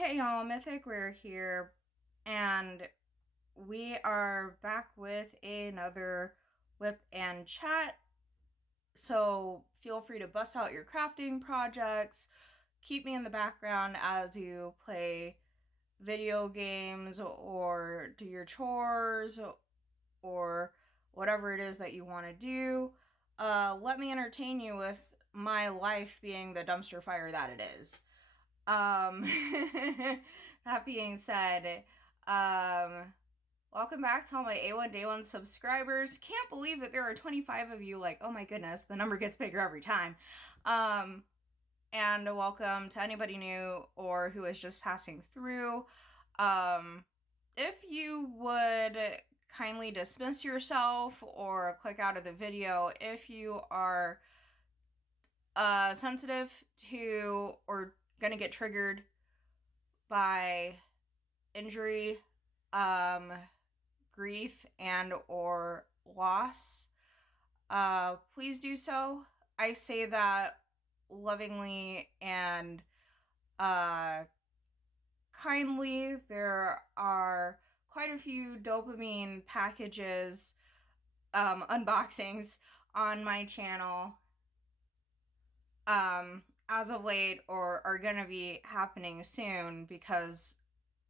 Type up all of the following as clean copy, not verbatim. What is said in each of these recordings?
Hey y'all, Mythic Rare here, and we are back with another whip and chat. So feel free to bust out your crafting projects, keep me in the background as you play video games or do your chores or whatever it is that you want to do. Let me entertain you with my life being the dumpster fire that it is. Um, that being said, um, welcome back to all my A1 Day 1 subscribers. Can't believe that there are 25 of you. Like, oh my goodness, the number gets bigger every time. Um, and welcome to anybody new or who is just passing through. If you would kindly dismiss yourself or click out of the video if you are sensitive to or gonna get triggered by injury, grief, and or loss, please do so. I say that lovingly and kindly. There are quite a few dopamine packages, unboxings on my channel as of late, or are gonna be happening soon, because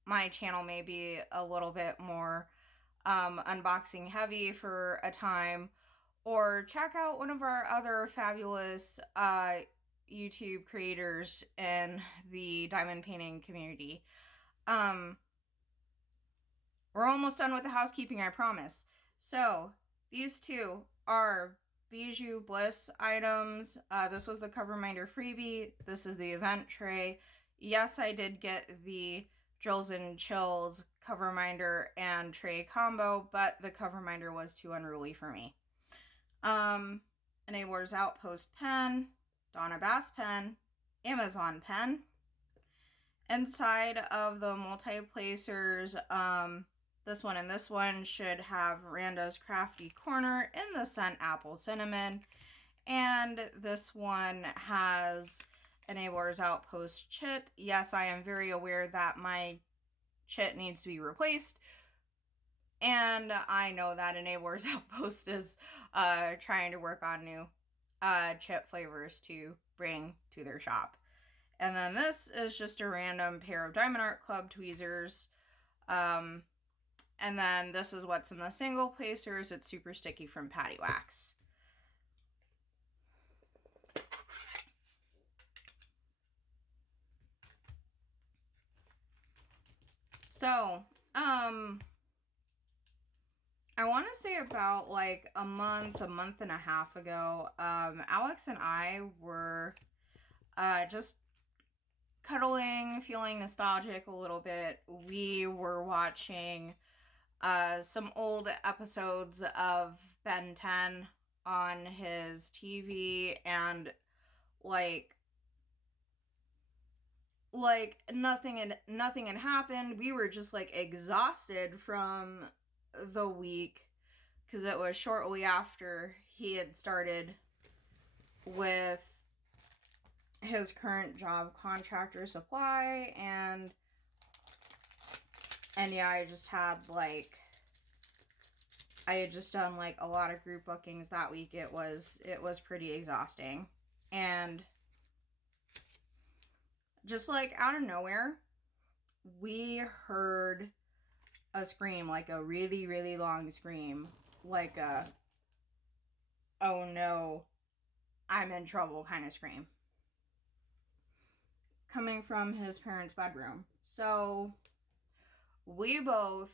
my channel may be a little bit more unboxing heavy for a time. Or check out one of our other fabulous YouTube creators in the diamond painting community. We're almost done with the housekeeping, I promise. So these two are Bijou Bliss items. This was the cover minder freebie. This is the event tray. Yes, I did get the Drills and Chills cover minder and tray combo, but the cover minder was too unruly for me. Enabler's Outpost pen, Donna Bass pen, Amazon pen. Inside of the multi-placers, this one and this one should have Randa's Crafty Corner in the scent Apple Cinnamon. And this one has Enabler's Outpost Chit. Yes, I am very aware that my chit needs to be replaced. And I know that Enabler's Outpost is trying to work on new chip flavors to bring to their shop. And then this is just a random pair of Diamond Art Club tweezers. And then this is what's in the single placers. It's Super Sticky from Patty Wax. So, I want to say about like a month and a half ago, Alex and I were just cuddling, feeling nostalgic a little bit. We were watching some old episodes of Ben 10 on his TV, and like nothing had happened. We were just like exhausted from the week, because it was shortly after he had started with his current job, Contractor Supply, and yeah, I had just done like a lot of group bookings that week. It was pretty exhausting. And just like out of nowhere, we heard a scream, like a really, really long scream, like a, oh no, I'm in trouble kind of scream, coming from his parents' bedroom. So we both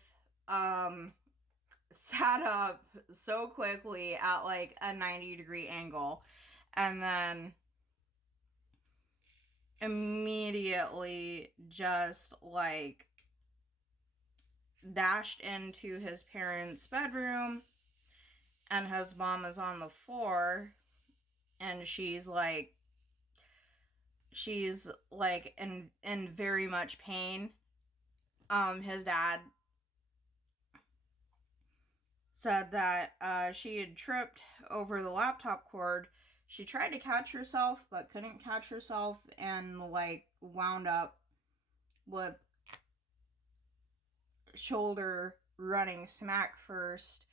sat up so quickly at like a 90-degree angle, and then immediately just like dashed into his parents' bedroom, and his mom is on the floor, and she's like in very much pain. His dad said that she had tripped over the laptop cord. She tried to catch herself but couldn't catch herself, and like wound up with shoulder running smack first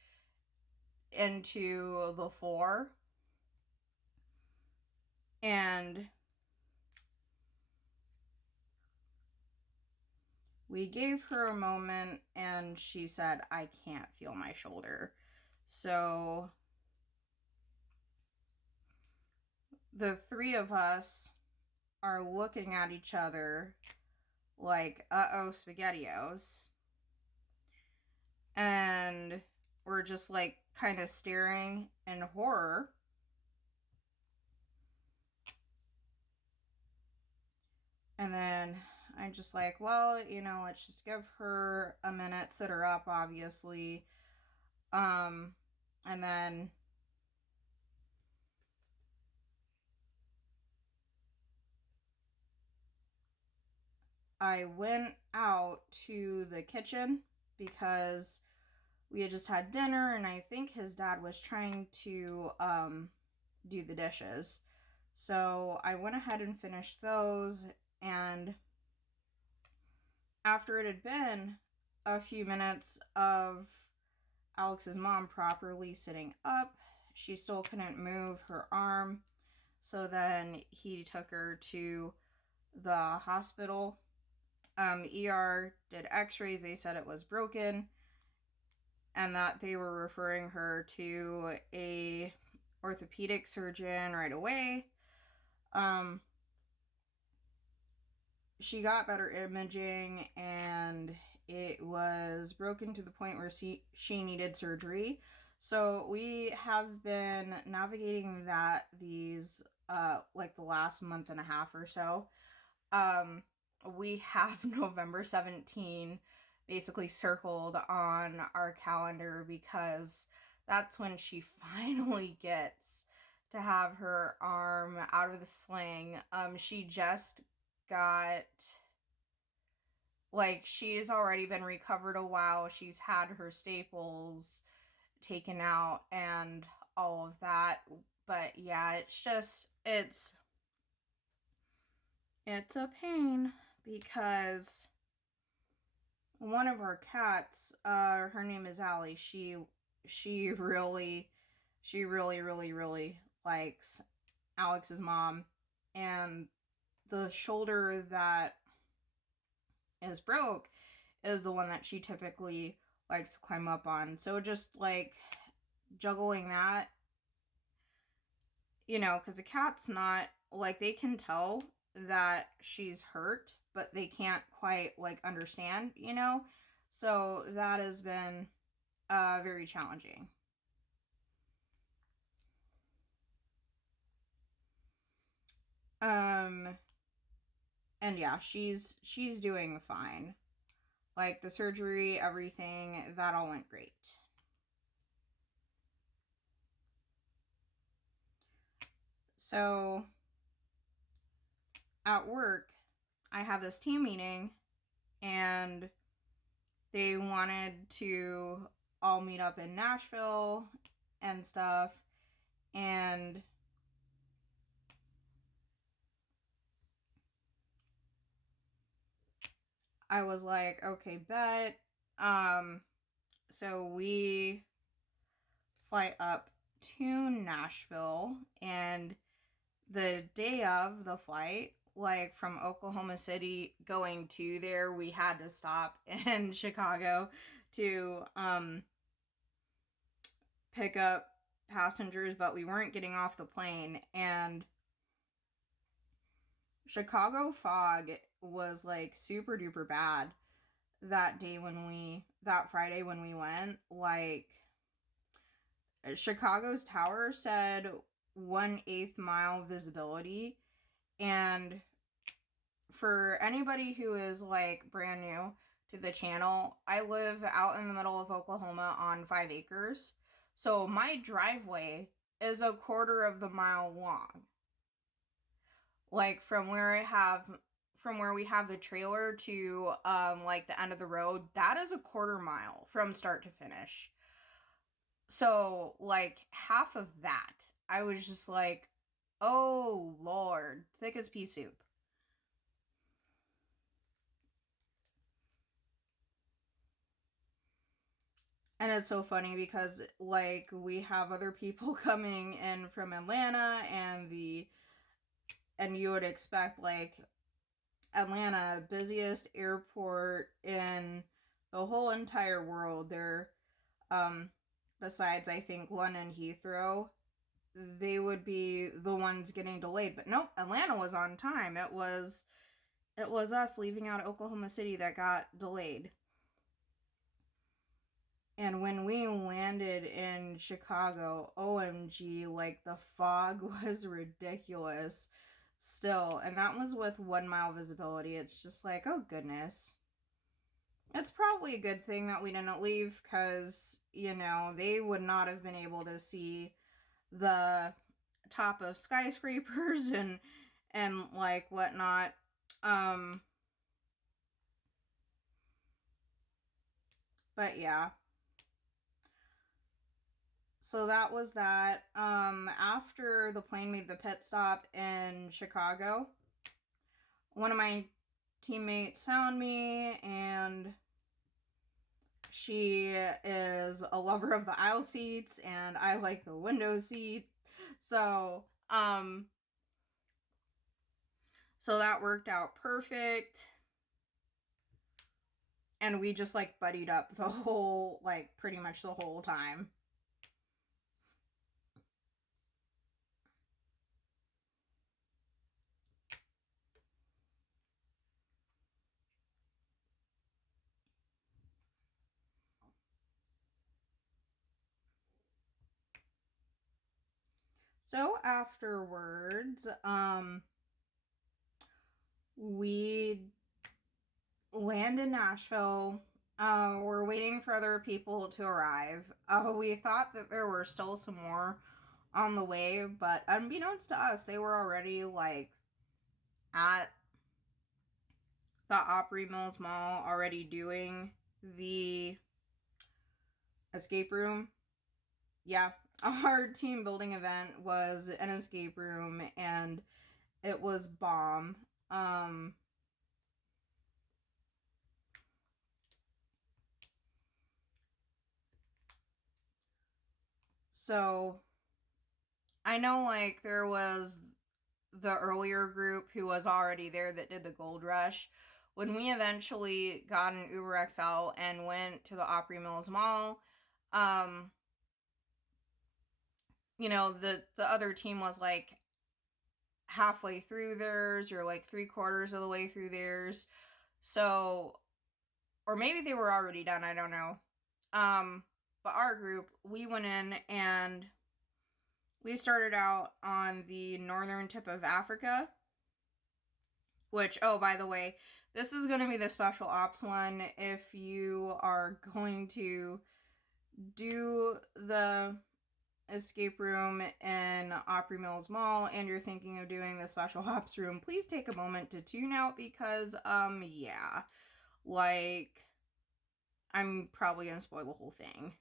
into the floor. And we gave her a moment and she said, I can't feel my shoulder. So the three of us are looking at each other like, uh-oh, SpaghettiOs. And we're just like kind of staring in horror. And then I'm just like, well, you know, let's just give her a minute, sit her up, obviously. And then I went out to the kitchen because we had just had dinner and I think his dad was trying to do the dishes. So I went ahead and finished those, and after it had been a few minutes of Alex's mom properly sitting up, she still couldn't move her arm. So then he took her to the hospital. ER did x-rays. They said it was broken and that they were referring her to a orthopedic surgeon right away. She got better imaging and it was broken to the point where she needed surgery. So we have been navigating that these like the last month and a half or so. We have November 17 basically circled on our calendar because that's when she finally gets to have her arm out of the sling. She just got, like, she's already been recovered a while. She's had her staples taken out and all of that. But yeah, it's just, it's a pain because one of our cats, her name is Allie, she really likes Alex's mom, and the shoulder that is broke is the one that she typically likes to climb up on. So just like juggling that, you know, because the cat's not, like, they can tell that she's hurt, but they can't quite like understand, you know. So that has been very challenging. And yeah, she's doing fine. Like the surgery, everything, that all went great. So at work, I had this team meeting and they wanted to all meet up in Nashville and stuff. And I was like, okay, bet. So we fly up to Nashville, and the day of the flight, like from Oklahoma City going to there, we had to stop in Chicago to pick up passengers, but we weren't getting off the plane. And Chicago fog was like super duper bad that Friday when we went. Like, Chicago's tower said 1/8 mile visibility, and for anybody who is like brand new to the channel, I live out in the middle of Oklahoma on 5 acres. So my driveway is 1/4 of the mile long. Like from where we have the trailer to like the end of the road, that is 1/4 mile from start to finish. So like half of that, I was just like, oh Lord, thick as pea soup. And it's so funny because, like, we have other people coming in from Atlanta, and you would expect, like, Atlanta, busiest airport in the whole entire world. They're, besides, I think, London Heathrow, they would be the ones getting delayed. But nope, Atlanta was on time. It was us leaving out of Oklahoma City that got delayed. And when we landed in Chicago, OMG, like the fog was ridiculous still. And that was with 1 mile visibility. It's just like, oh goodness. It's probably a good thing that we didn't leave because, you know, they would not have been able to see the top of skyscrapers and like whatnot. But yeah. So that was that. After the plane made the pit stop in Chicago, one of my teammates found me, and she is a lover of the aisle seats, and I like the window seat. So, so that worked out perfect. And we just like buddied up the whole, like pretty much the whole time. So afterwards, we land in Nashville. We're waiting for other people to arrive. We thought that there were still some more on the way, but unbeknownst to us, they were already like at the Opry Mills Mall already doing the escape room. Yeah, our team building event was an escape room, and it was bomb. So I know, like, there was the earlier group who was already there that did the Gold Rush. When we eventually got an Uber XL and went to the Opry Mills Mall, you know, the other team was like halfway through theirs, or like 3/4 of the way through theirs. So, or maybe they were already done, I don't know. But our group, we went in and we started out on the northern tip of Africa, which, oh, by the way, this is going to be the special ops one. If you are going to do the escape room in Opry Mills Mall and you're thinking of doing the special ops room, please take a moment to tune out because, yeah, like, I'm probably going to spoil the whole thing.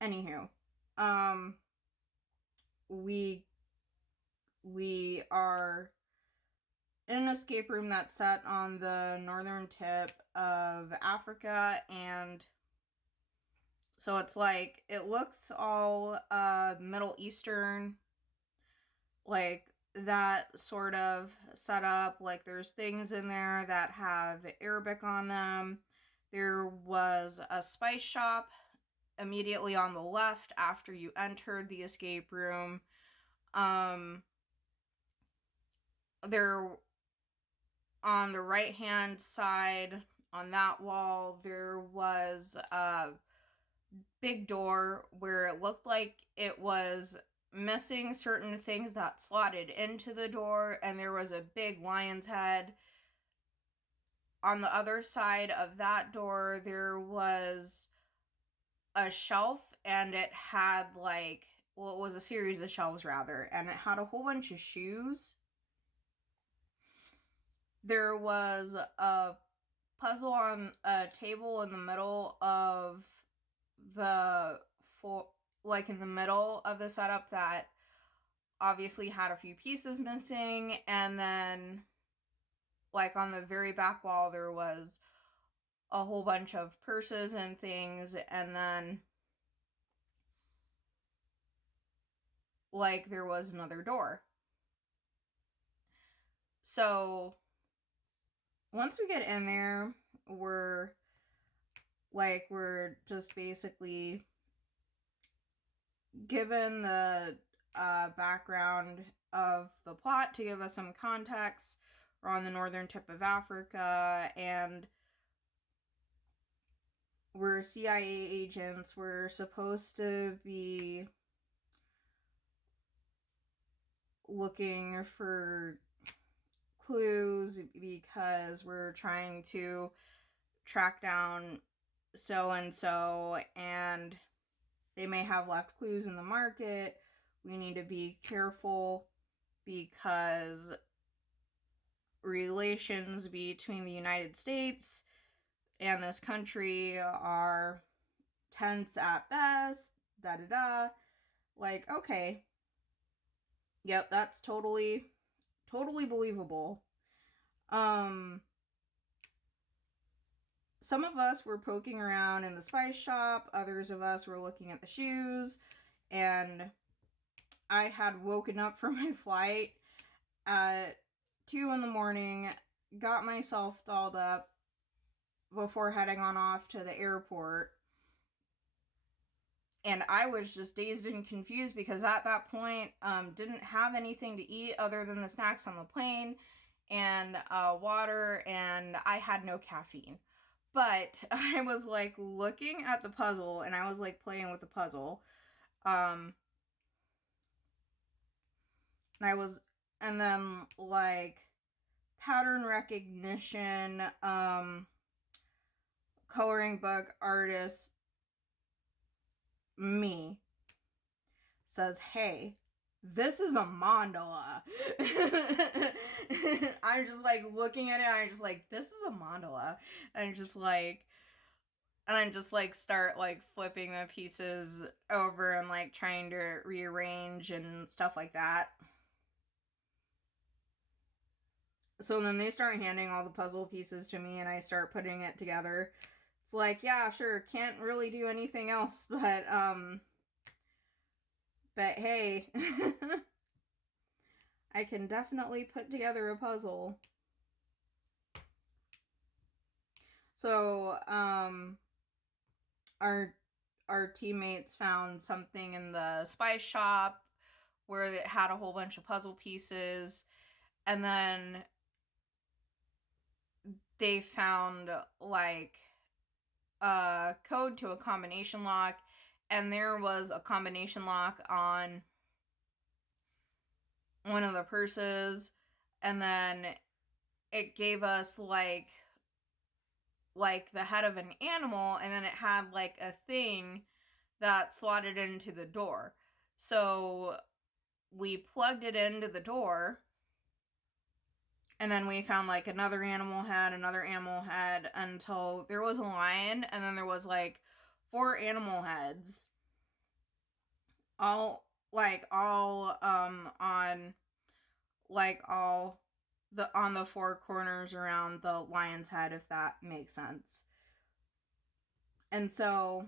Anywho, we are in an escape room that's set on the northern tip of Africa, and so it's like, it looks all Middle Eastern, like that sort of setup. Like, there's things in there that have Arabic on them. There was a spice shop immediately on the left after you entered the escape room. There, on the right hand side on that wall, there was a big door where it looked like it was missing certain things that slotted into the door, and there was a big lion's head. On the other side of that door, there was a shelf, and it had like, well, it was a series of shelves rather, and it had a whole bunch of shoes. There was a puzzle on a table in the middle of the like in the middle of the setup that obviously had a few pieces missing, and then like on the very back wall there was a whole bunch of purses and things, and then like there was another door. So once we get in there, we're just basically given the background of the plot to give us some context. We're on the northern tip of Africa, and we're CIA agents. We're supposed to be looking for clues because we're trying to track down so and so, and they may have left clues in the market. We need to be careful because relations between the United States and this country are tense at best. Da da da. Like, okay. Yep, that's totally believable. Some of us were poking around in the spice shop, others of us were looking at the shoes, and I had woken up from my flight at 2 in the morning, got myself dolled up before heading on off to the airport. And I was just dazed and confused because at that point, didn't have anything to eat other than the snacks on the plane and water, and I had no caffeine. But I was like looking at the puzzle, and I was like playing with the puzzle. And then like pattern recognition, coloring book artist me says, hey, this is a mandala. I'm just like looking at it, I'm just like, this is a mandala. And I'm just like start like flipping the pieces over and like trying to rearrange and stuff like that. So then they start handing all the puzzle pieces to me, and I start putting it together. It's like, yeah, sure, can't really do anything else, but hey, I can definitely put together a puzzle. So, our teammates found something in the spice shop where it had a whole bunch of puzzle pieces, and then they found like a code to a combination lock, and there was a combination lock on one of the purses, and then it gave us like the head of an animal, and then it had like a thing that slotted into the door. So we plugged it into the door, and then we found like another animal head, until there was a lion, and then there was like 4 animal heads, all on the 4 corners around the lion's head, if that makes sense. And so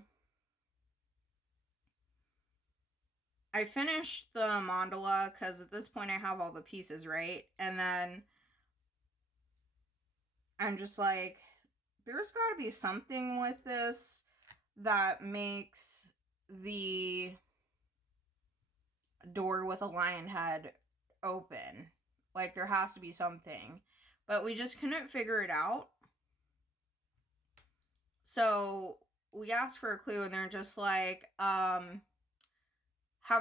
I finished the mandala because at this point I have all the pieces, right? And then I'm just like, there's got to be something with this that makes the door with a lion head open. Like, there has to be something. But we just couldn't figure it out. So we asked for a clue, and they're just like, have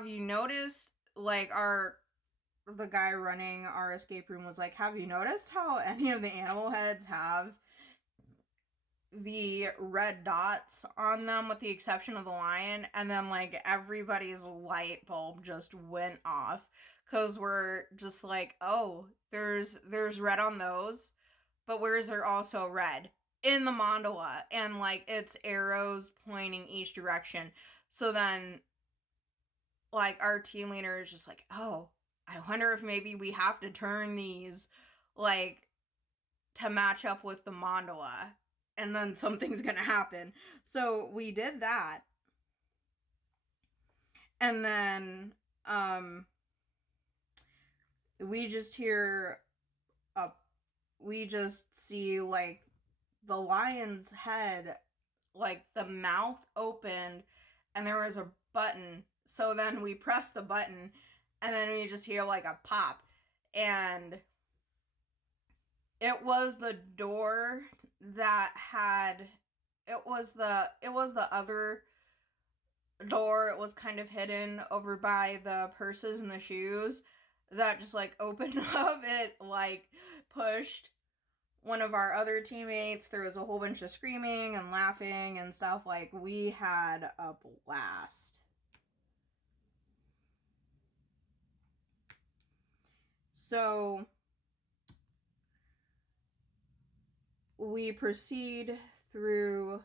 you noticed, like, the guy running our escape room was like, have you noticed how any of the animal heads have the red dots on them with the exception of the lion? And then like everybody's light bulb just went off, because we're just like, oh, there's red on those, but where is there also red? In the mandala, and like it's arrows pointing each direction. So then like our team leader is just like, oh, I wonder if maybe we have to turn these like to match up with the mandala. and then something's gonna happen. So we did that. And then we just see like the lion's head, like the mouth opened, and there was a button. So then we press the button, and then we just hear like a pop, and it was the door that had, it was the other door. It was kind of hidden over by the purses and the shoes that just like opened up. It like pushed one of our other teammates. There was a whole bunch of screaming and laughing and stuff. Like, we had a blast. So we proceed through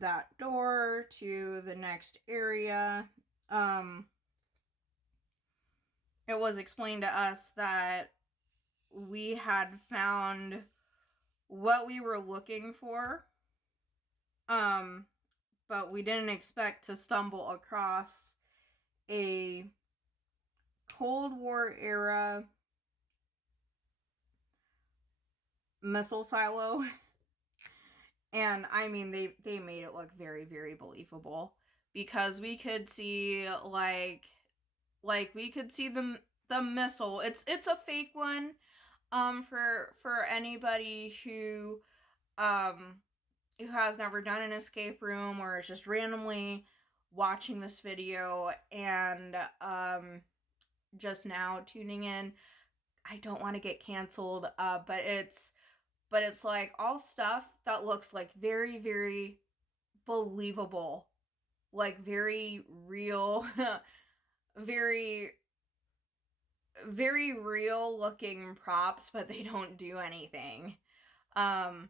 that door to the next area. It was explained to us that we had found what we were looking for, but we didn't expect to stumble across a Cold War era missile silo. And I mean, they made it look very, very believable, because we could see like we could see the missile. It's a fake one. For anybody who has never done an escape room or is just randomly watching this video and just now tuning in, I don't want to get canceled, but it's like all stuff that looks like very, very believable, like very real, very, very real looking props, but they don't do anything. But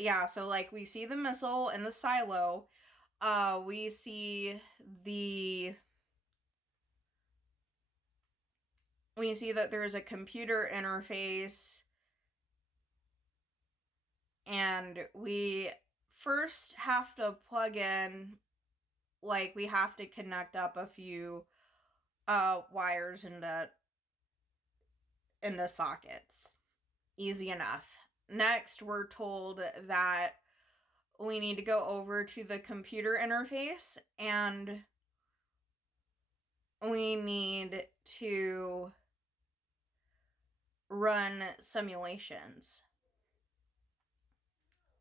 yeah, so like we see the missile in the silo. We see that there's a computer interface, and we first have to plug in, like we have to connect up a few wires into sockets. Easy enough. Next, we're told that we need to go over to the computer interface, and we need to run simulations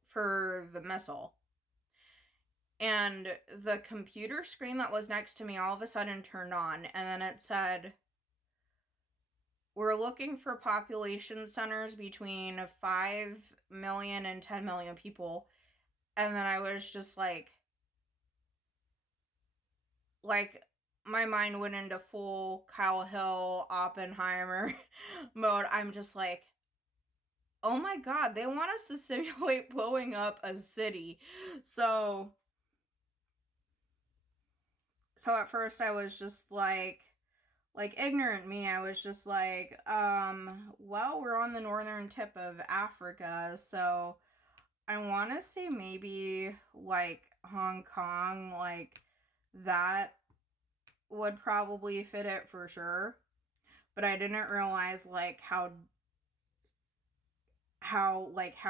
for the missile. And the computer screen that was next to me all of a sudden turned on, and then it said, we're looking for population centers between 5 million and 10 million people. And then I was just like my mind went into full Kyle Hill, Oppenheimer mode. I'm just like, oh my god, they want us to simulate blowing up a city. So at first I was just like ignorant me, I was just like, well, we're on the northern tip of Africa, so I want to say maybe like Hong Kong, like that would probably fit it for sure. But I didn't realize like how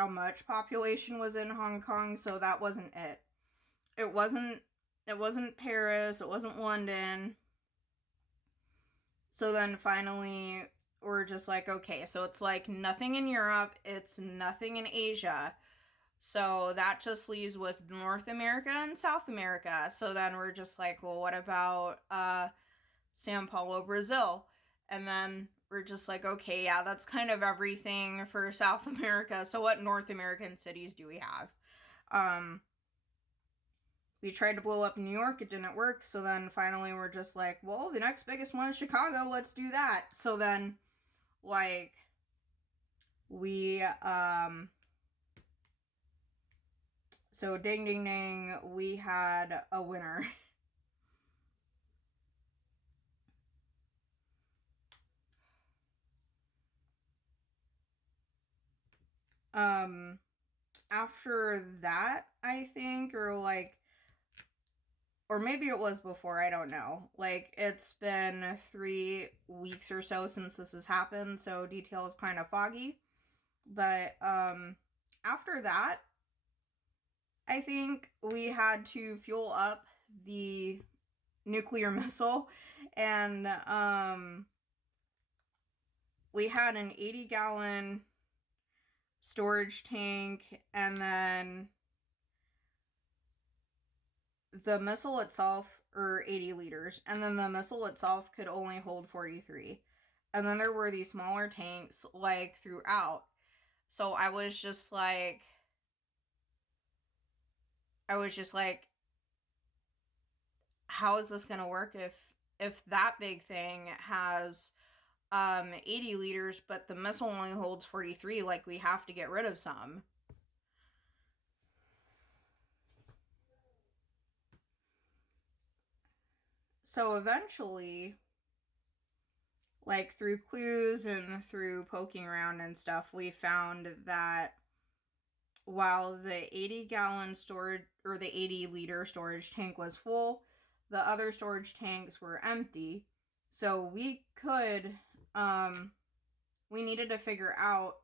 much population was in Hong Kong, so that wasn't it. It wasn't Paris, it wasn't London. So then finally we're just like, okay, so it's like nothing in Europe, it's nothing in Asia. So that just leaves with North America and South America. So then we're just like, well, what about Sao Paulo, Brazil? And then we're just like, okay, yeah, that's kind of everything for South America. So what North American cities do we have? We tried to blow up New York, it didn't work. So then finally we're just like, well, the next biggest one is Chicago, let's do that. So then, like, we, so ding ding ding, we had a winner. After that, I think, or maybe it was before, I don't know. Like, it's been 3 weeks or so since this has happened, so detail is kind of foggy. But after that, I think we had to fuel up the nuclear missile, and we had an 80-gallon storage tank, and then the missile itself, or 80 liters, and then the missile itself could only hold 43. And then there were these smaller tanks, like, throughout. So I was just like, how is this gonna work if that big thing has 80 liters, but the missile only holds 43? Like, we have to get rid of some. So eventually, like, through clues and through poking around and stuff, we found that while the 80-gallon storage, or the 80-liter storage tank was full, the other storage tanks were empty. So we needed to figure out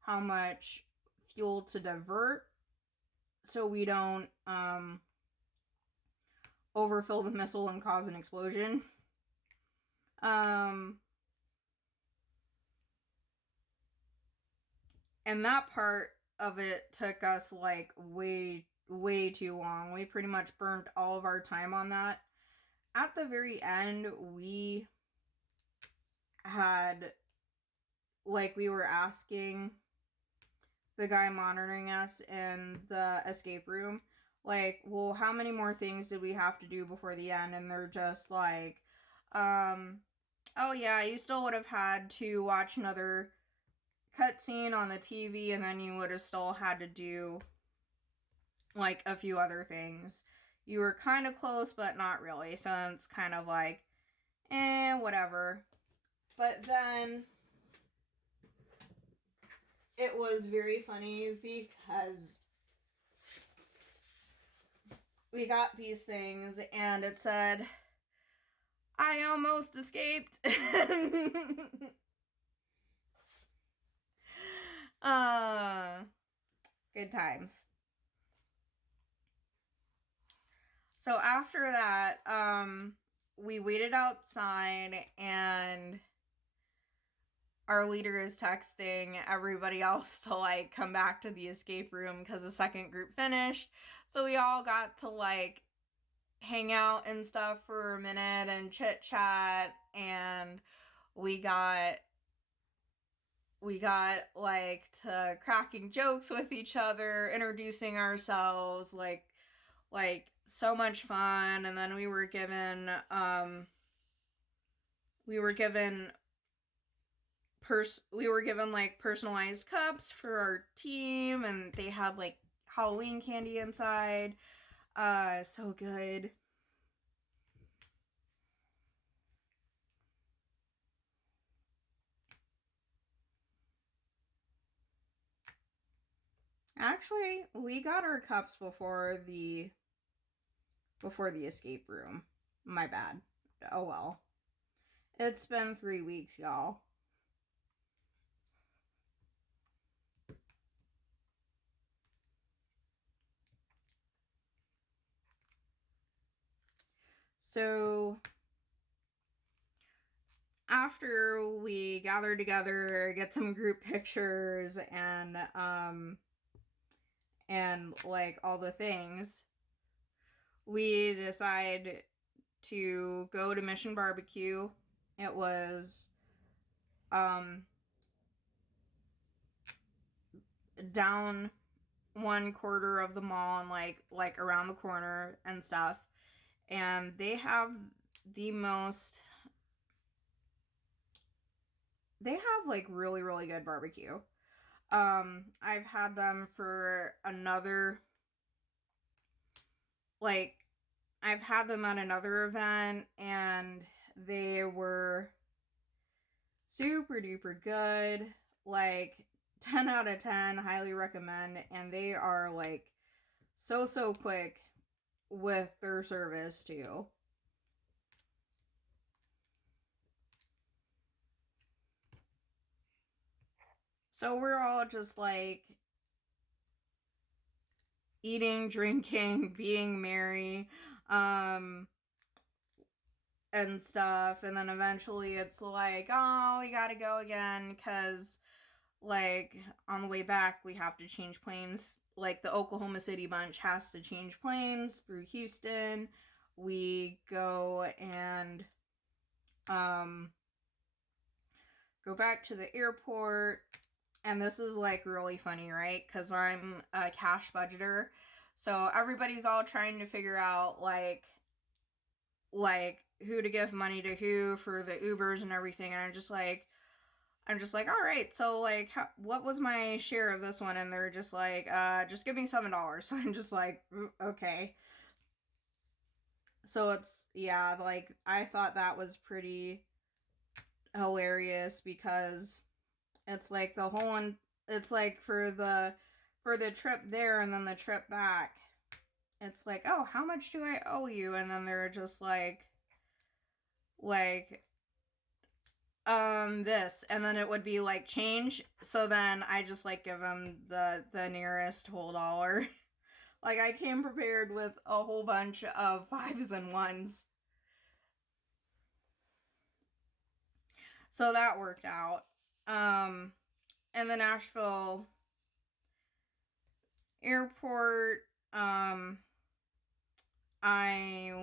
how much fuel to divert so we don't overfill the missile and cause an explosion. And that part of it took us like way too long. We pretty much burnt all of our time on that. At the very end, we were asking the guy monitoring us in the escape room, like, well, how many more things did we have to do before the end? And they're just like, oh yeah, you still would have had to watch another cutscene on the TV, and then you would have still had to do like a few other things. You were kind of close, but not really. So it's kind of like, whatever. But then it was very funny because we got these things and it said, I almost escaped. Good times. So after that, we waited outside, and our leader is texting everybody else to like come back to the escape room because the second group finished. So we all got to like hang out and stuff for a minute and chit chat, and we got like to cracking jokes with each other, introducing ourselves, like so much fun. And then we were given like personalized cups for our team, and they had like Halloween candy inside. So good. Actually, we got our cups before the escape room. My bad. Oh well. It's been 3 weeks, y'all. So after we gather together, get some group pictures, and like all the things, we decide to go to Mission Barbecue. It was down one quarter of the mall and like around the corner and stuff, and they have like really good barbecue. I've had them for another, like, I've had them at another event, and they were super duper good. Like, 10 out of 10, highly recommend, and they are like so quick with their service too. So we're all just like eating, drinking, being merry, and stuff, and then eventually it's like, oh, we gotta go again, because like on the way back we have to change planes. Like the Oklahoma City bunch has to change planes through Houston. We go and go back to the airport, and this is like really funny, right? Because I'm a cash budgeter, so everybody's all trying to figure out like who to give money to who for the Ubers and everything, and I'm just like, all right, so like, what was my share of this one? And they're just like, just give me $7. So I'm just like, okay. So it's, yeah, like, I thought that was pretty hilarious, because it's like the whole one, it's like for the trip there and then the trip back, it's like, oh, how much do I owe you? And then they're just like this, and then it would be like change. So then I just like give them the nearest whole dollar. Like I came prepared with a whole bunch of 5s and 1s. So that worked out. And the Nashville airport, I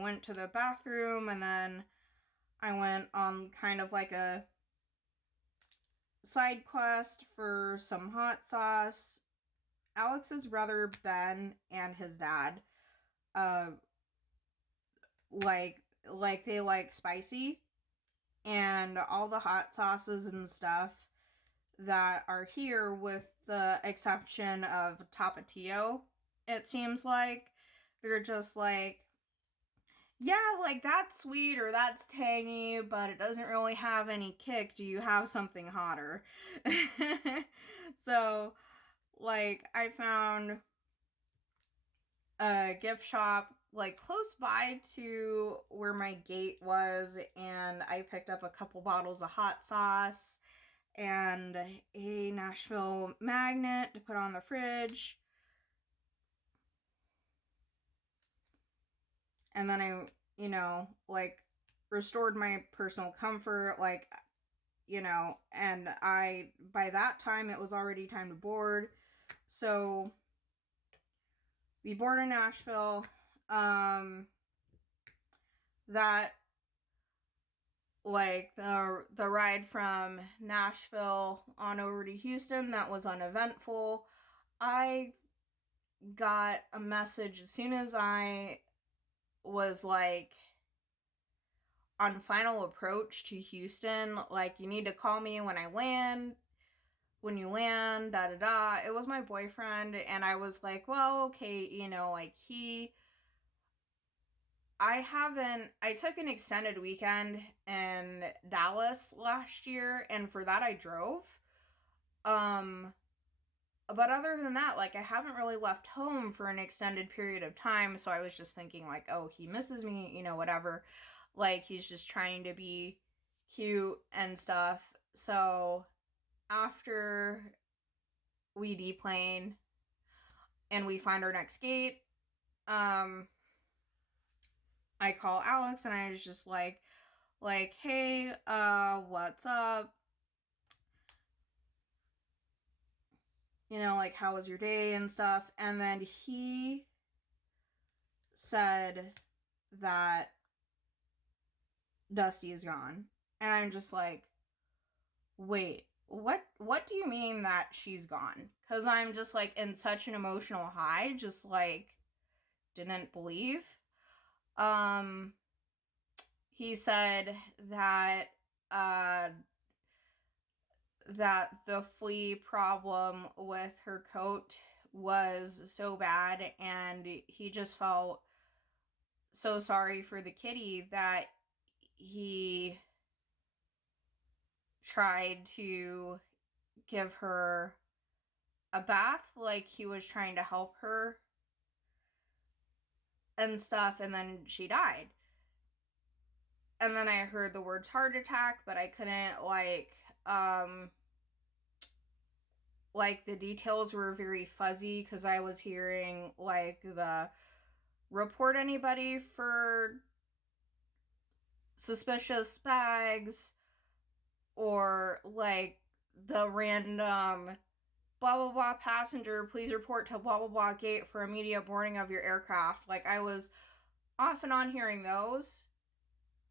went to the bathroom, and then I went on kind of like a side quest for some hot sauce. Alex's brother Ben and his dad, like they like spicy, and all the hot sauces and stuff that are here, with the exception of Tapatio, it seems like they're just like, yeah, like that's sweet or that's tangy, but it doesn't really have any kick. Do you have something hotter? So, like, I found a gift shop like close by to where my gate was, and I picked up a couple bottles of hot sauce and a Nashville magnet to put on the fridge. And then I, like restored my personal comfort, like, and by that time it was already time to board. So we board in Nashville. That, like, the ride from Nashville on over to Houston, that was uneventful. I got a message as soon as I was like on final approach to Houston, like, you need to call me when you land, da da da. It was my boyfriend, and I was like, well, okay, like I took an extended weekend in Dallas last year, and for that I drove. But other than that, like, I haven't really left home for an extended period of time, so I was just thinking, like, oh, he misses me, whatever. Like, he's just trying to be cute and stuff. So, after we deplane and we find our next gate, I call Alex, and I was just like, hey, what's up? Like, how was your day and stuff? And then he said that Dusty is gone. And I'm just like, wait, what do you mean that she's gone? Because I'm just like in such an emotional high, just like didn't believe. He said that that the flea problem with her coat was so bad, and he just felt so sorry for the kitty that he tried to give her a bath, like he was trying to help her and stuff, and then she died. And then I heard the words heart attack, but I couldn't, like the details were very fuzzy because I was hearing like the report anybody for suspicious bags, or like the random blah blah blah passenger, please report to blah blah blah gate for immediate boarding of your aircraft. Like I was off and on hearing those,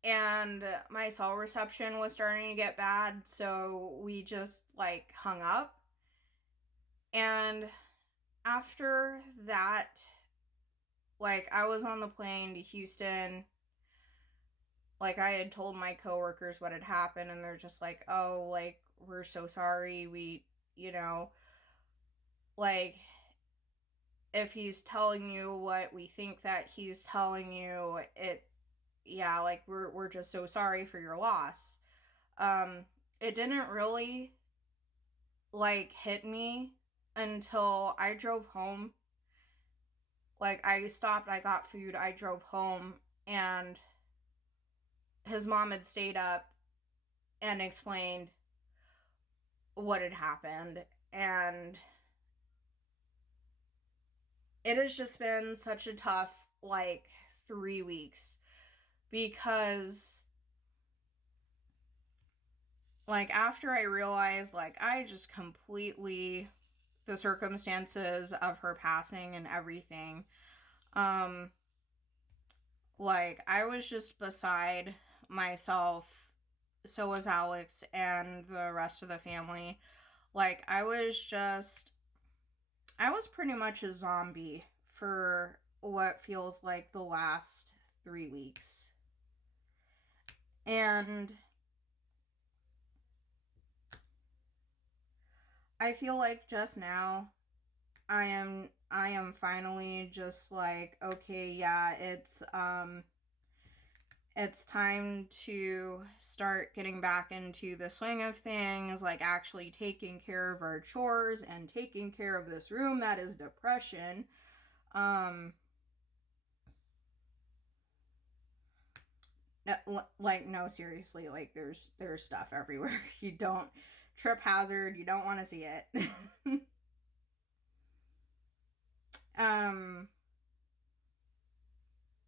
and my cell reception was starting to get bad, so we just like hung up. And after that, like I was on the plane to Houston, like I had told my coworkers what had happened, and they're just like, oh, like we're so sorry, we, like if he's telling you what we think that he's telling you, like we're just so sorry for your loss. It didn't really like hit me until I drove home. Like I stopped, I got food, I drove home, and his mom had stayed up and explained what had happened. And it has just been such a tough, like, 3 weeks, because, like, after I realized, like, I just completely, the circumstances of her passing and everything, like, I was just beside myself. So was Alex and the rest of the family. Like, I was pretty much a zombie for what feels like the last 3 weeks. And I feel like just now I am finally just like, okay, yeah, it's time to start getting back into the swing of things, like actually taking care of our chores and taking care of this room that is depression. Like, no, seriously, like there's stuff everywhere. You don't, trip hazard, you don't want to see it.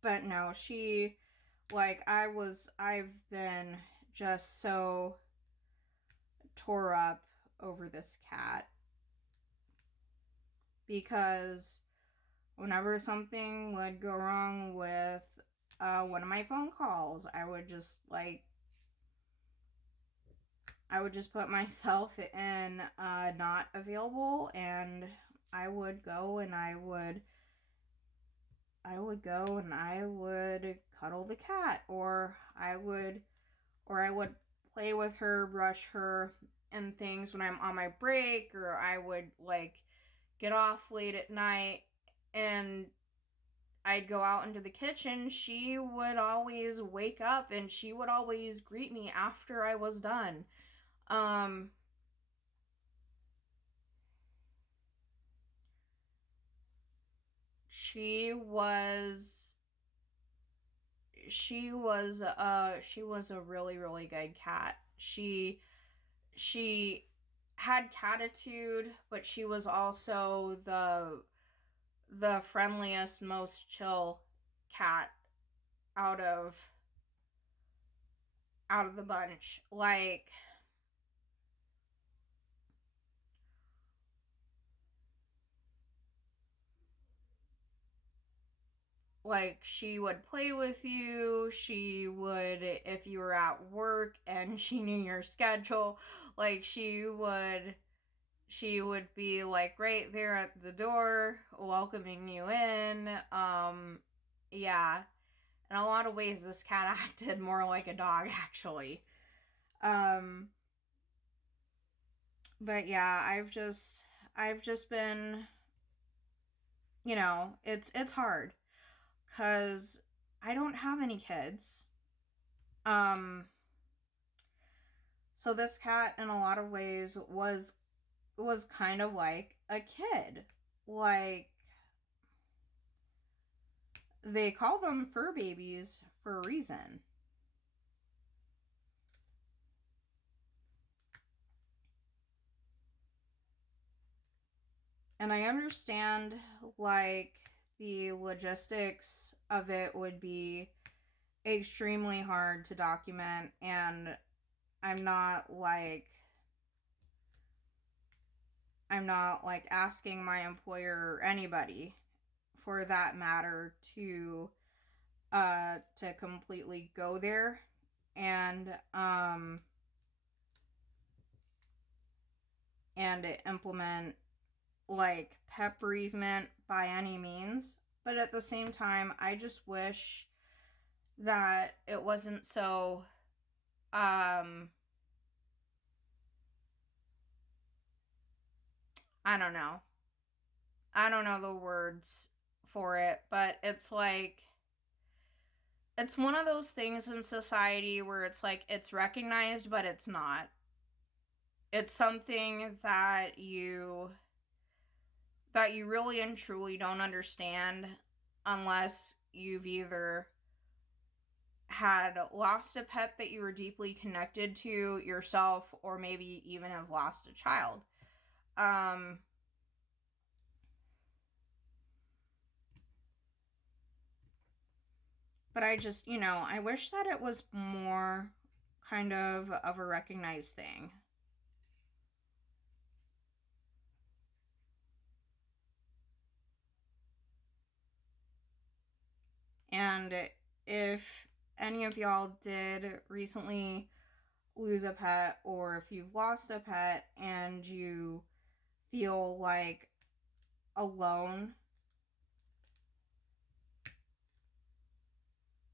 But no, I've been just so tore up over this cat, because whenever something would go wrong with one of my phone calls, I would just put myself in not available, and I would go and I would cuddle the cat, or I would play with her, brush her and things when I'm on my break, or I would like get off late at night and I'd go out into the kitchen. She would always wake up and she would always greet me after I was done. She was a really, really good cat. She had catitude, but she was also the friendliest, most chill cat out of the bunch. Like she would play with you. She would, if you were at work and she knew your schedule, like she would be like right there at the door welcoming you in. Yeah, in a lot of ways this cat acted more like a dog, actually. But yeah, I've just been, it's hard because I don't have any kids. So this cat in a lot of ways was was kind of like a kid. Like, they call them fur babies for a reason. And I understand, like, the logistics of it would be extremely hard to document, and I'm not like asking my employer or anybody for that matter to completely go there and and implement like pet bereavement by any means. But at the same time, I just wish that it wasn't so um I don't know. I don't know the words for it, but it's like it's one of those things in society where it's like it's recognized but it's not. It's something that you really and truly don't understand unless you've either had lost a pet that you were deeply connected to yourself, or maybe even have lost a child. Um, but I just, I wish that it was more kind of a recognized thing. And if any of y'all did recently lose a pet, or if you've lost a pet and you feel like alone,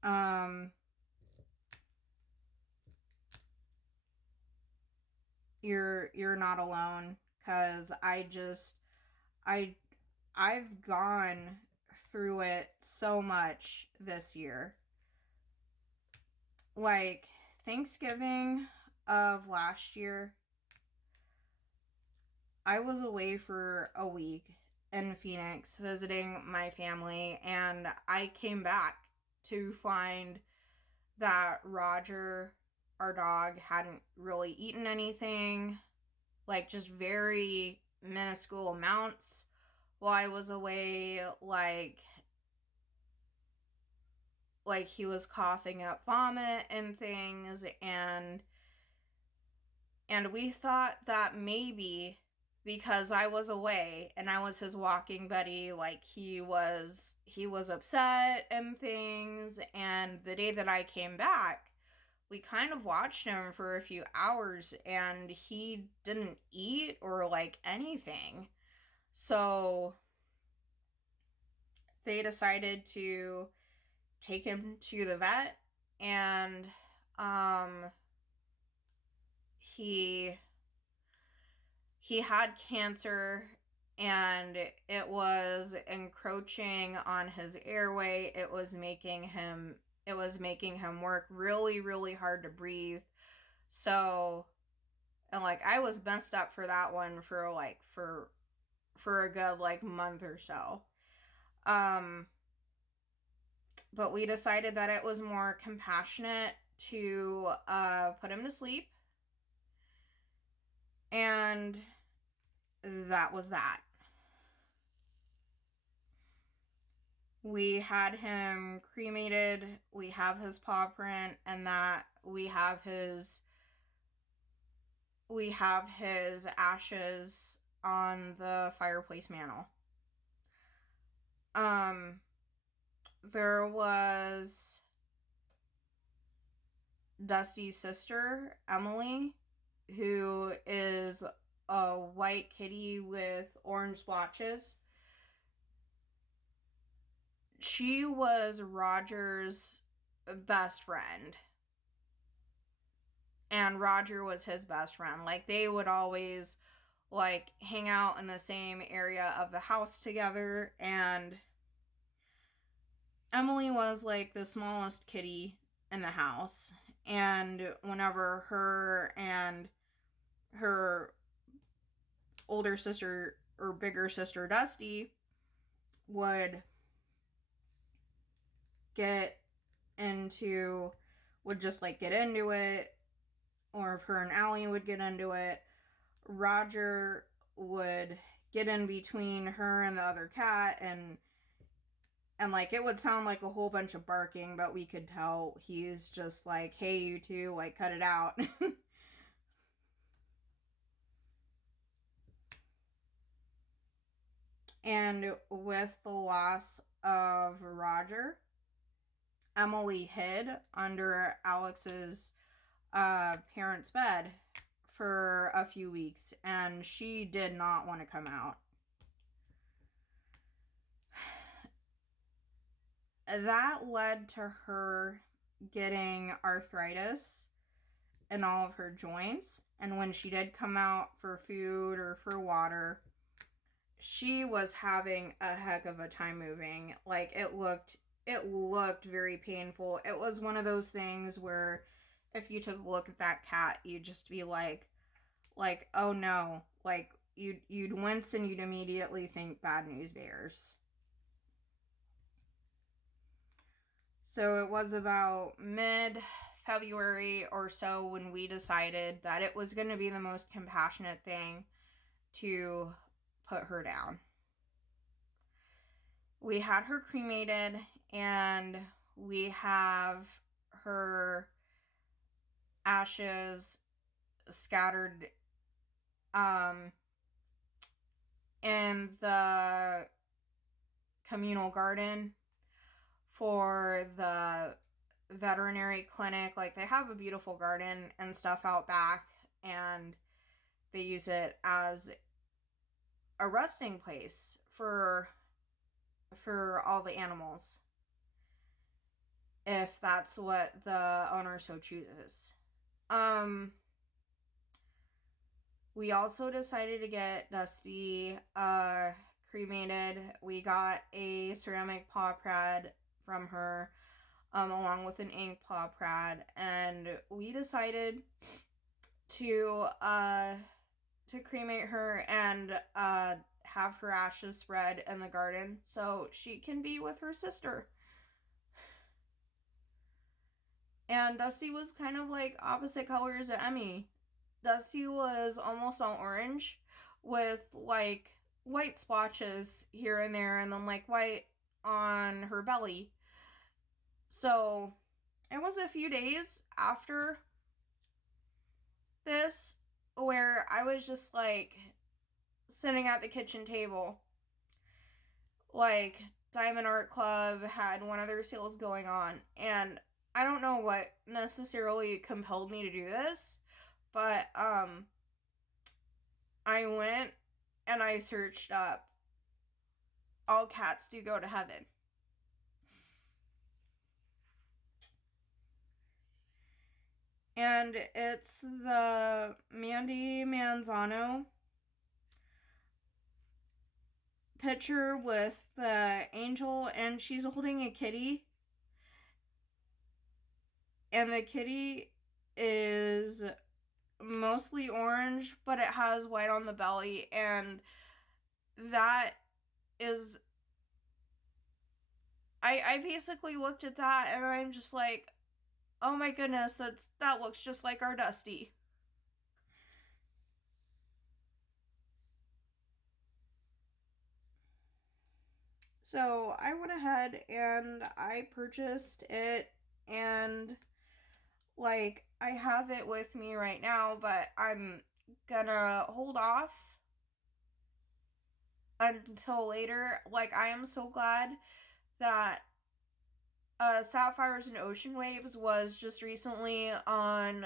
um, you're not alone, because I I've gone through it so much this year. Like, Thanksgiving of last year, I was away for a week in Phoenix visiting my family, and I came back to find that Roger, our dog, hadn't really eaten anything, like just very minuscule amounts while I was away. Like he was coughing up vomit and things, and we thought that maybe because I was away and I was his walking buddy, like he was upset and things. And the day that I came back, we kind of watched him for a few hours and he didn't eat or like anything. So they decided to take him to the vet, and um he had cancer, and it was encroaching on his airway. It was making him work really, really hard to breathe. So, and like I was messed up for that one for for a good like month or so. Um but we decided that it was more compassionate to put him to sleep, and that was that. We had him cremated. We have his paw print, and that we have his ashes on the fireplace mantle. Um there was Dusty's sister, Emily, who is a white kitty with orange splotches. She was Roger's best friend, and Roger was his best friend. Like, they would always like hang out in the same area of the house together. And Emily was like the smallest kitty in the house, and whenever her older sister or bigger sister Dusty would get into, would just like get into it, or if her and Allie would get into it, Roger would get in between her and the other cat, and like it would sound like a whole bunch of barking, but we could tell he's just like, hey, you two, like, cut it out. And with the loss of Roger, Emily hid under Alex's parents' bed for a few weeks, and she did not want to come out. That led to her getting arthritis in all of her joints, and when she did come out for food or for water, she was having a heck of a time moving. Like, it looked very painful. It was one of those things where if you took a look at that cat, you'd just be like, oh no. Like, you'd wince and you'd immediately think bad news bears. So it was about mid-February or so when we decided that it was going to be the most compassionate thing to put her down. We had her cremated, and we have her ashes scattered in the communal garden for the veterinary clinic. Like, they have a beautiful garden and stuff out back, and they use it as a resting place for all the animals, if that's what the owner so chooses. We also decided to get Dusty cremated. We got a ceramic paw prad from her, along with an ink paw prad, and we decided to cremate her and have her ashes spread in the garden so she can be with her sister. And Dusty was kind of like opposite colors to Emmy. Dusty was almost all orange with like white splotches here and there, and then like white on her belly. So it was a few days after this where I was just like sitting at the kitchen table. Like, Diamond Art Club had one of their sales going on, and I don't know what necessarily compelled me to do this, but I went and I searched up All Cats Do Go to Heaven. And it's the Mandy Manzano picture with the angel, and she's holding a kitty. And the kitty is mostly orange, but it has white on the belly, and that is... I basically looked at that, and I'm just like, oh my goodness, that looks just like our Dusty. So I went ahead and I purchased it, and like, I have it with me right now, but I'm gonna hold off until later. Like, I am so glad that Sapphires and Ocean Waves was just recently on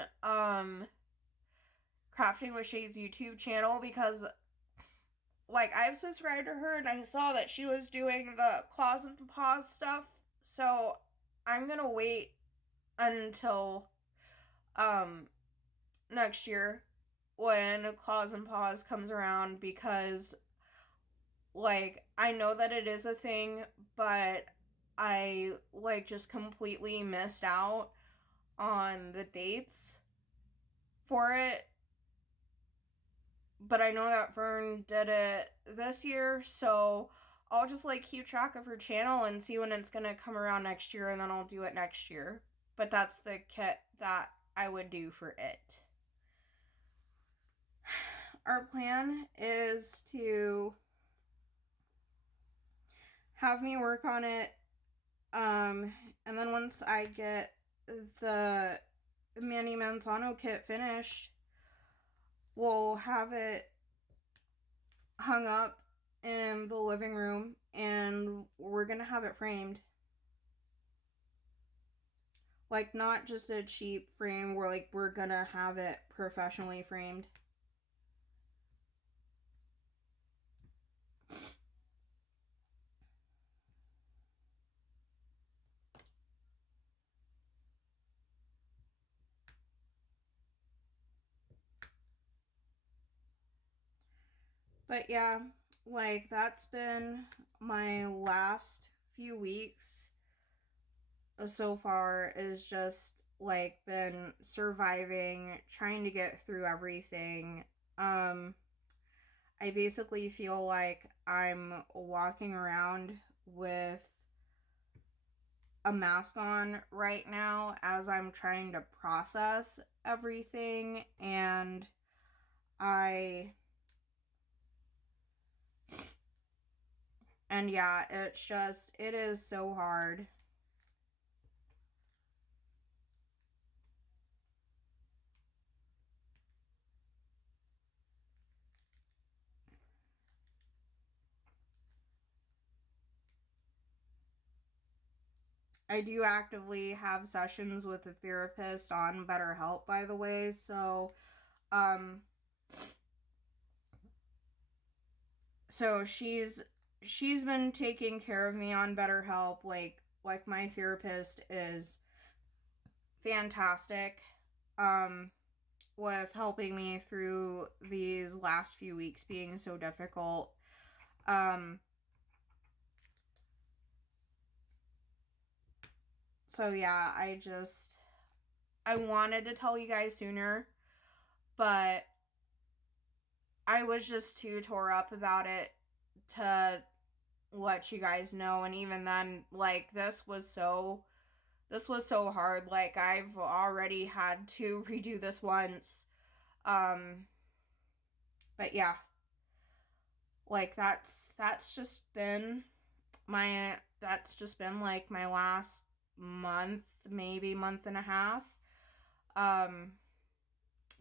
Crafting with Shades YouTube channel, because like, I've subscribed to her and I saw that she was doing the Claws and Paws stuff, so I'm gonna wait until next year when Claws and Paws comes around, because like, I know that it is a thing, but I like just completely missed out on the dates for it. but I know that Vern did it this year, so I'll just like keep track of her channel and see when it's gonna come around next year, and then I'll do it next year. But that's the kit that I would do for it. Our plan is to have me work on it, and then once I get the Manny Manzano kit finished, we'll have it hung up in the living room, and we're gonna have it framed. Like, not just a cheap frame, we're gonna have it professionally framed. But yeah, like, that's been my last few weeks so far, is just like been surviving, trying to get through everything. I basically feel like I'm walking around with a mask on right now as I'm trying to process everything, and yeah, it is so hard. I do actively have sessions with a therapist on BetterHelp, by the way, so so she's been taking care of me on BetterHelp. Like my therapist is fantastic with helping me through these last few weeks being so difficult. So yeah, I wanted to tell you guys sooner, but I was just too tore up about it to let you guys know. And even then, like, this was so hard. Like, I've already had to redo this once. But yeah, like, that's just been like my last month, maybe month and a half.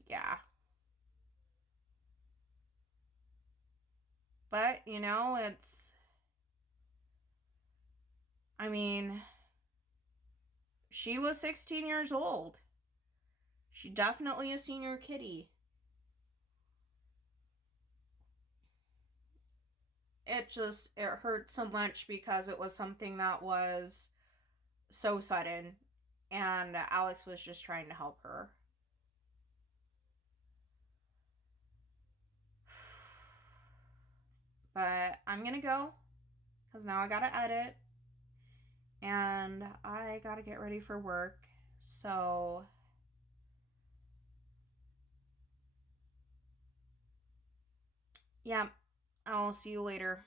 Yeah. But, I mean, she was 16 years old. She definitely a senior kitty. It hurt so much because it was something that was so sudden, and Alex was just trying to help her. But I'm gonna go, because now I gotta edit, and I gotta get ready for work. So, yeah, I'll see you later.